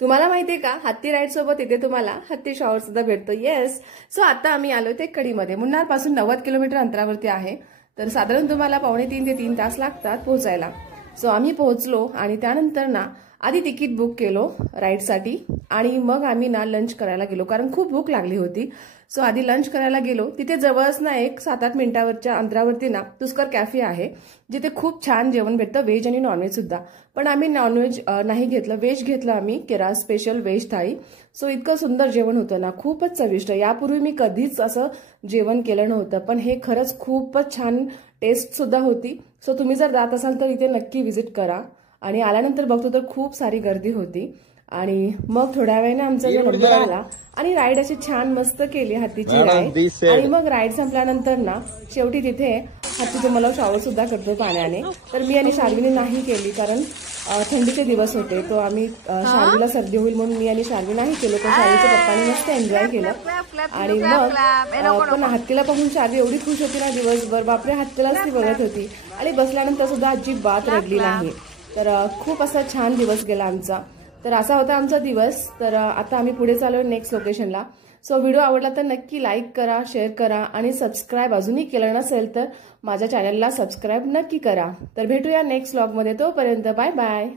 तुम्हाला माहितीये का हत्ती राईड सोबत इथे तुम्हाला हत्ती शॉवर सुद्धा भेटतो. येस. सो आता आम्ही आलो ते कड़ीमध्ये. मुन्नार पासून 90 किलोमीटर अंतरावरती आहे. तर साधारण तुम्हाला 2.5 ते 3 तास लागतात पोहोचायला. सो आम्ही पोहोचलो आणि त्यानंतर ना आधी तिकीट बुक केलो राईडसाठी आणि मग आम्ही ना लंच करायला गेलो कारण खूप भूक लागली होती. सो आधी लंच करायला गेलो. तिथे जवळच ना एक 7-8 मिनिटावरच्या अंतरावरती ना तुस्कर कॅफे आहे जिथे खूप छान जेवण भेटतं, व्हेज आणि नॉनव्हेज सुद्धा. पण आम्ही नॉनव्हेज नाही घेतलं, व्हेज घेतलं आम्ही. केरा स्पेशल व्हेज थाळी. सो इतकं सुंदर जेवण होतं ना, खूपच चविष्ट. यापूर्वी मी कधीच असं जेवण केलं नव्हतं पण हे खरंच खूपच छान टेस्ट सुद्धा होती. सो तुम्ही जर जात असाल तर इथे नक्की व्हिजिट करा. आणि आल्यानंतर बघतो तर खूप सारी गर्दी होती आणि मग थोड्या वेळाने आमचा जो नंबर आला आणि राईड अशी छान मस्त केली हत्तीची राईड. आणि मग राईड संपल्यानंतर ना शेवटी तिथे हत्ती तुम्हाला शॉवर सुद्धा करतो पाण्याने. तर मी आणि शार्वीने नाही केली कारण थंडीचे दिवस होते. तो आम्ही शार्वीला सर्दी होईल म्हणून मी आणि शार्वी नाही केलं. पण शार्वीच्या पप्पांनी मस्त एन्जॉय केलं. आणि मग पण हत्तीला पाहून शार्वी एवढी खुश होती ना दिवसभर, बापरे हत्तीलाच ती बघत होती. आणि बसल्यानंतर सुद्धा अजिबात रडली नाही. तर खूप असा छान दिवस गेला आमचा. तर असा होता आमचा दिवस. तर आता आम्ही पुढे चालू नेक्स्ट लोकेशनला. सो व्हिडिओ आवडला तर नक्की लाईक करा, शेअर करा आणि सबस्क्राईब अजूनही केलं नसेल तर माझ्या चॅनलला सबस्क्राईब नक्की करा. तर भेटूया नेक्स्ट व्लॉगमध्ये. तोपर्यंत बाय बाय.